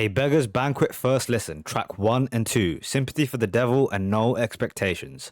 A Beggars Banquet First Listen, track 1 and 2, Sympathy for the Devil and No Expectations.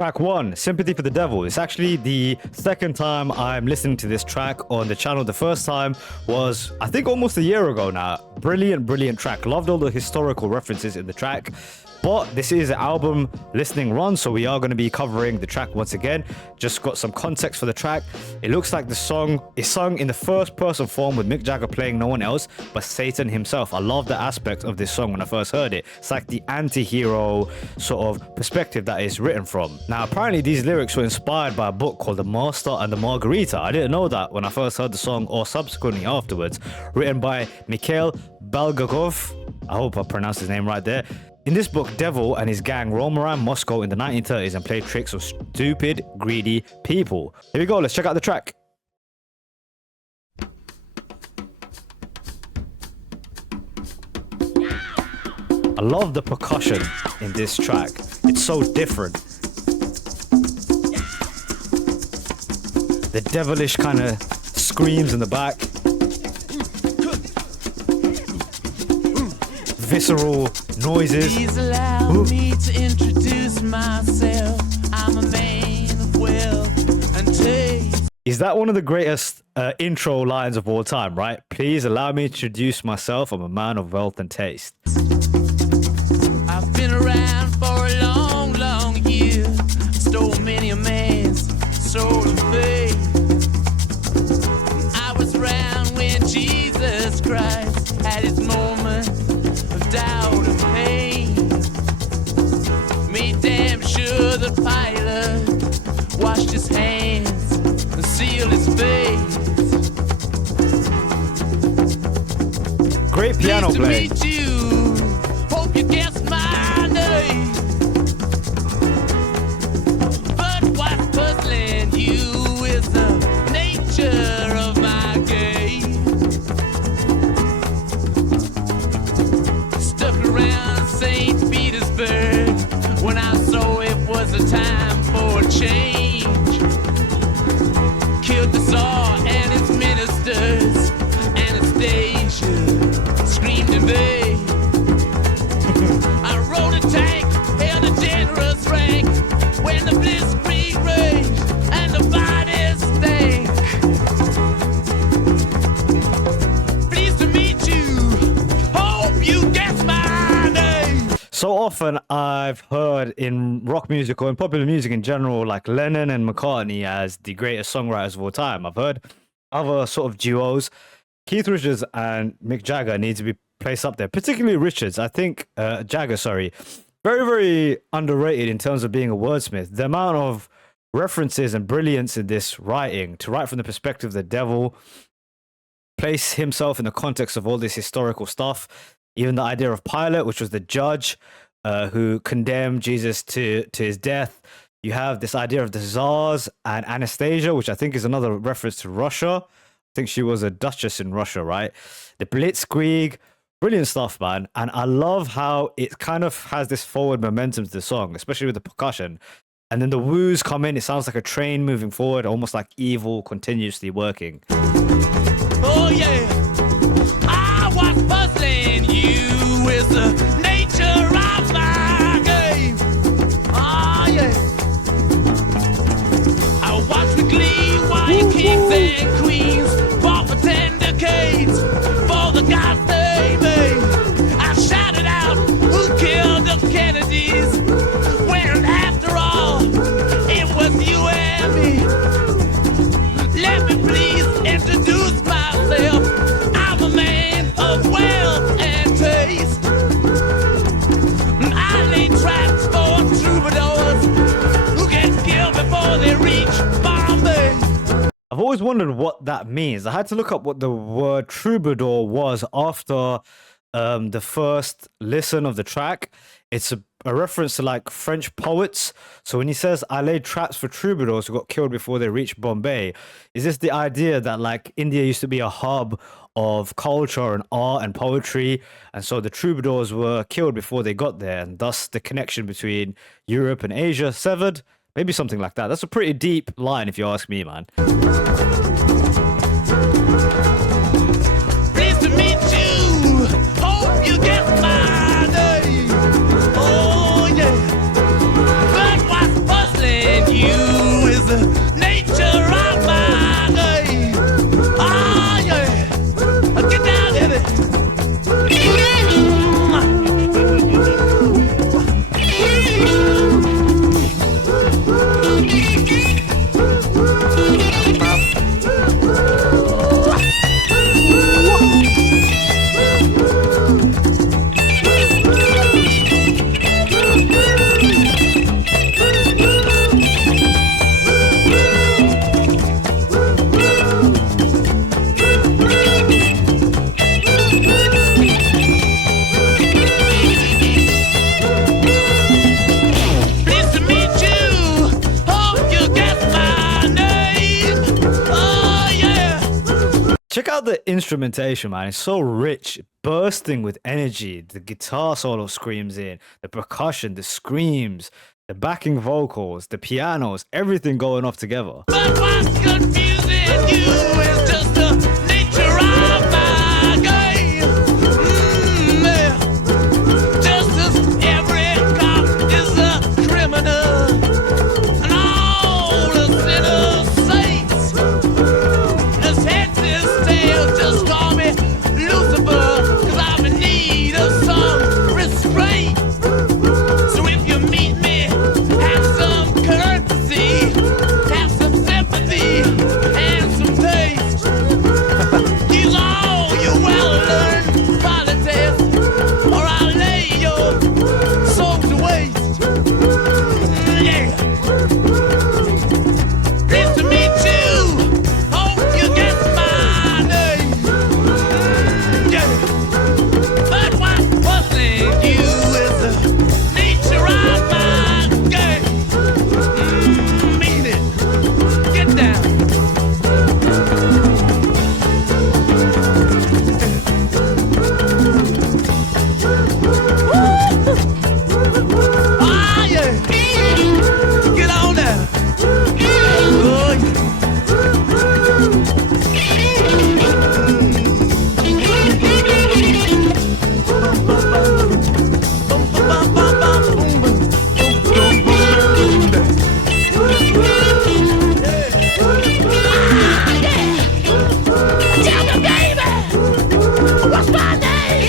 Track 1, Sympathy for the Devil. It's actually the second time I'm listening to this track on the channel. The first time was, I think, almost a year ago now. Brilliant, brilliant track. Loved all the historical references in the track. But this is an album listening run, so we are going to be covering the track once again. Just got some context for the track. It looks like the song is sung in the first person form with Mick Jagger playing no one else but Satan himself. I love the aspect of this song when I first heard it. It's like the anti-hero sort of perspective that it's written from. Now, apparently these lyrics were inspired by a book called The Master and the Margarita. I didn't know that when I first heard the song or subsequently afterwards. Written by Mikhail Bulgakov. I hope I pronounced his name right there. In this book, Devil and his gang roam around Moscow in the 1930s and play tricks of stupid, greedy people. Here we go, let's check out the track. I love the percussion in this track. It's so different. The devilish kind of screams in the back. Visceral noises. Please allow me to introduce myself. I'm a man of wealth and taste. Is that one of the greatest intro lines of all time, right? Please allow me to introduce myself. I'm a man of wealth and taste. I've been around for a long, long year. Stole many a man's soul of faith. I was around when Jesus Christ had his moment of doubt and pain. Made damn sure the pilot washed his hands and sealed his face. Great piano playing. Pleased to meet you. Hope you guessed my name. But what's puzzling you is the nature of my game. Stuck around St. Petersburg when I saw it was a time for a change. Killed the Tsar and his ministers. Anastasia screamed in vain. I rode a tank, held a generous rank when the blitzkrieg raged and the bodies stank. Pleased to meet you. Hope you guess my name. So often I've heard in rock music or in popular music in general, like Lennon and McCartney as the greatest songwriters of all time. I've heard other sort of duos. Keith Richards and Mick Jagger need to be placed up there, particularly Richards. I think Jagger, sorry, very, very underrated in terms of being a wordsmith. The amount of references and brilliance in this writing, to write from the perspective of the devil, place himself in the context of all this historical stuff, even the idea of Pilate, which was the judge who condemned Jesus to his death. You have this idea of the Tsars and Anastasia, which I think is another reference to Russia. I think she was a duchess in Russia, right? The Blitzkrieg, brilliant stuff, man. And I love how it kind of has this forward momentum to the song, especially with the percussion. And then the woos come in. It sounds like a train moving forward, almost like evil continuously working. Oh yeah, I was puzzling you with the nature of my game. Oh yeah, I watched with glee while you kings and queens fought for 10 decades for the gods they made. I shouted out, who killed the Kennedys? When after all, it was you and me. Let me please introduce myself. I'm a man of wealth and taste. I lay traps for troubadours who get killed before they reach Bombay. I've always wondered what that means. I had to look up what the word troubadour was after the first listen of the track. It's a reference to like French poets. So when he says, I laid traps for troubadours who got killed before they reached Bombay, is this the idea that like India used to be a hub of culture and art and poetry, and so the troubadours were killed before they got there, and thus the connection between Europe and Asia severed? Maybe something like that. That's a pretty deep line if you ask me, man. Pleased to meet you. Hope instrumentation, man, is so rich, bursting with energy. The guitar solo screams in, the percussion, the screams, the backing vocals, the pianos, everything going off together. But what's confusing you is just the nature of my game. Yeah. Just as every cop is a criminal, and all the sinners saints. As heads is tails, just call me Lucifer, 'cause I'm in need of some restraint. So if you meet me, have some courtesy, have some sympathy, and some taste. Use all your well-learned politics, or I'll lay your soul to waste. Yeah. Pleased to meet you. Hope you get my name. Yeah. But what puzzling you is the nature of my game. Mean it. Get down. Ah, yeah. Get on down. Oh, yeah. Bum, bum, bum, bum, bum, boom, boom. Boom, boom, boom, boom. Tell me, baby, what's my name?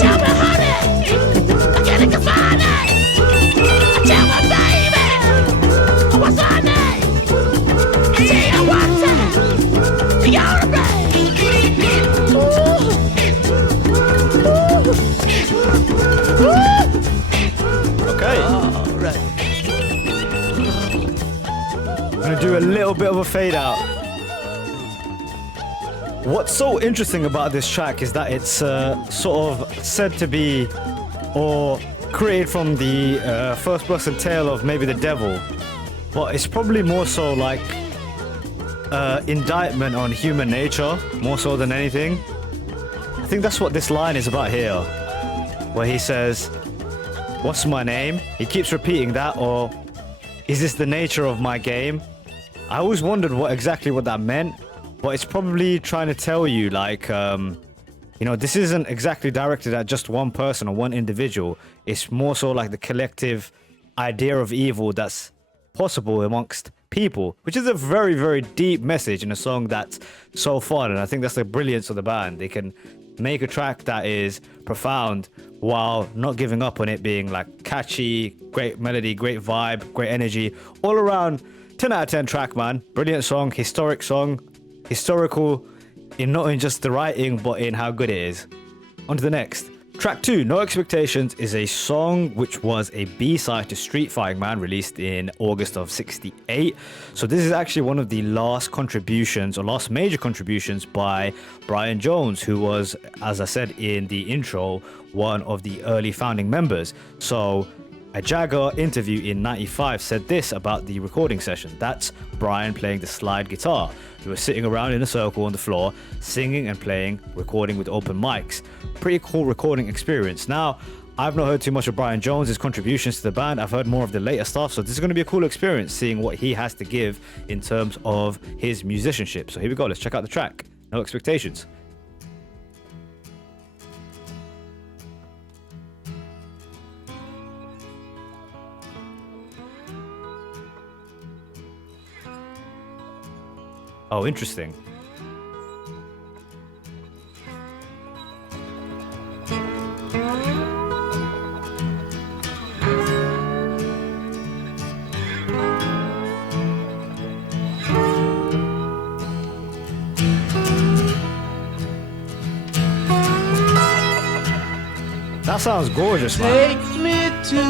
Tell me, honey, can it get my name? Tell me, baby, what's my name? Tell you what time, you're a Okay. All right. I'm gonna do a little bit of a fade out. What's so interesting about this track is that it's sort of said to be or created from the first person tale of maybe the devil, but it's probably more so like indictment on human nature, more so than anything. I think that's what this line is about here, where he says, "What's my name?" He keeps repeating that, or "Is this the nature of my game?" I always wondered exactly what that meant, but it's probably trying to tell you, like, this isn't exactly directed at just one person or one individual. It's more so like the collective idea of evil that's possible amongst people, which is a very, very deep message in a song that's so fun. And I think that's the brilliance of the band. They can make a track that is profound while not giving up on it being like catchy, great melody, great vibe, great energy, all around 10 out of 10 track, man. Brilliant song, historical in not in just the writing, but in how good it is. On to the next. Track 2, No Expectations, is a song which was a B-side to Street Fighting Man, released in August of '68. So this is actually one of the last contributions, or last major contributions, by Brian Jones, who was, as I said in the intro, one of the early founding members. So a Jagger interview in '95 said this about the recording session. That's Brian playing the slide guitar. We were sitting around in a circle on the floor, singing and playing, recording with open mics. Pretty cool recording experience. Now, I've not heard too much of Brian Jones' contributions to the band. I've heard more of the later stuff, so this is going to be a cool experience, seeing what he has to give in terms of his musicianship. So here we go, let's check out the track, No Expectations. Oh, interesting. That sounds gorgeous, man. Take me to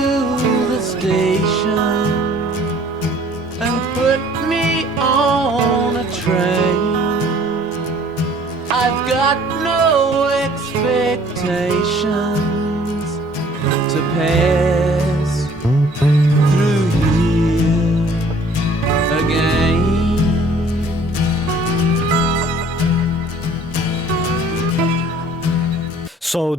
the station and put me on a train. I've got no expectations to pass through here again.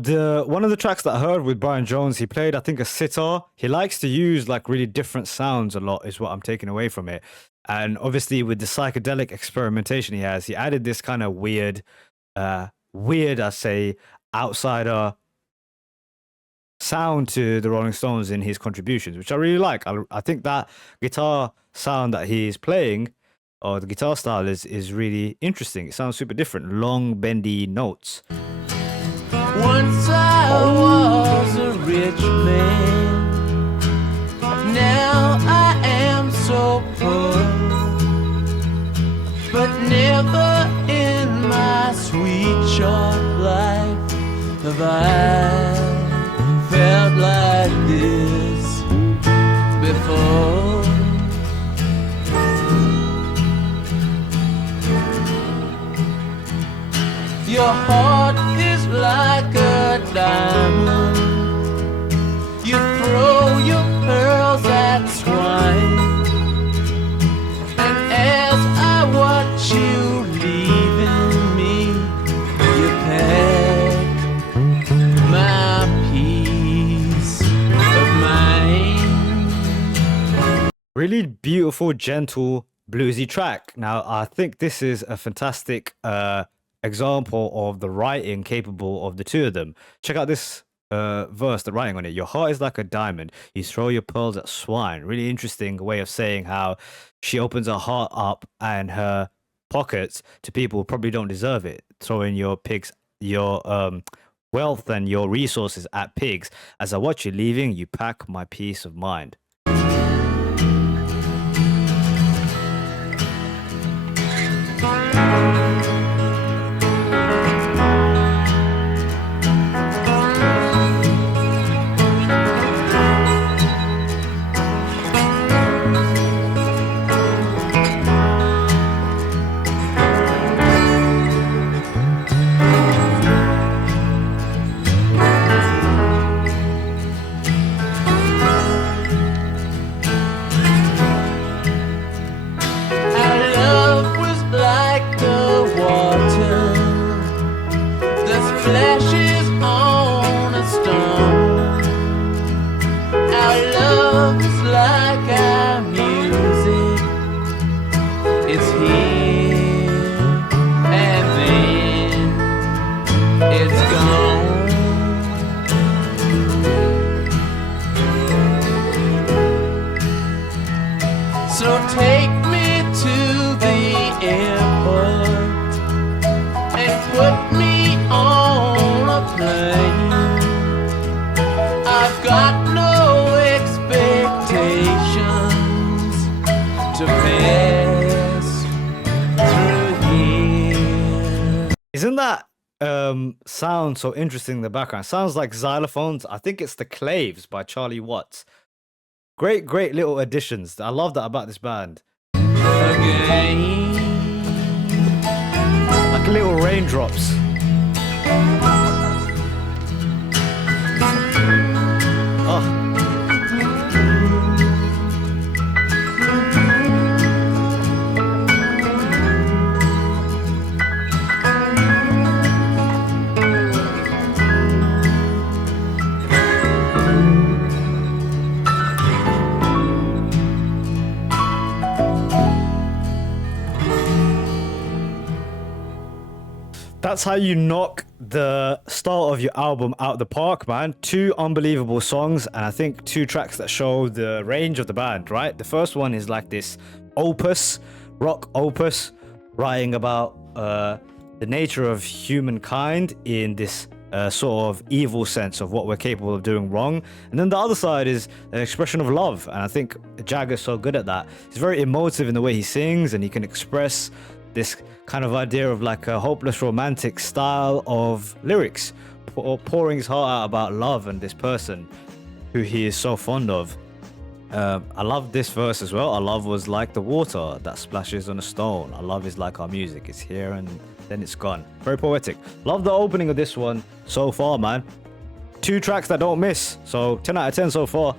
the one of the tracks that I heard with Brian Jones, he played, I think, a sitar. He likes to use like really different sounds a lot, is what I'm taking away from it. And obviously, with the psychedelic experimentation he added this kind of weird, I say, outsider sound to the Rolling Stones in his contributions, which I really like. I think that guitar sound that he's playing, or the guitar style, is really interesting. It sounds super different, long, bendy notes. Once I was a rich man, now I am so poor, but never in my sweet short life have I felt like this before. Your heart is like a diamond. You throw your pearls at swine, and as I watch you leaving me, you pack my peace of mind. Really beautiful, gentle, bluesy track. Now, I think this is a fantastic example of the writing capable of the two of them. Check out this verse, the writing on it. Your heart is like a diamond. You throw your pearls at swine. Really interesting way of saying how she opens her heart up and her pockets to people who probably don't deserve it. Throwing your wealth and your resources at pigs. As I watch you leaving, you pack my peace of mind. Flashes on a stone. Our love is like our music. It's here and then it's gone. So take me to the airport and put me on a plane. I've got no expectations to pass through here. Isn't that sound so interesting in the background? Sounds like xylophones. I think it's the Claves by Charlie Watts. Great little additions. I love that about this band. Again. Like little raindrops. Oh. That's how you knock the start of your album out the park, man. Two unbelievable songs, and I think two tracks that show the range of the band, right? The first one is like this opus, rock opus, writing about the nature of humankind in this sort of evil sense of what we're capable of doing wrong. And then the other side is an expression of love, and I think Jagger's so good at that. He's very emotive in the way he sings, and he can express this kind of idea of like a hopeless romantic style of lyrics, pouring his heart out about love and this person who he is so fond of. I love this verse as well. Our love was like the water that splashes on a stone. Our love is like our music. It's here and then it's gone. Very poetic. Love the opening of this one so far, man. Two tracks that don't miss. So 10 out of 10 so far.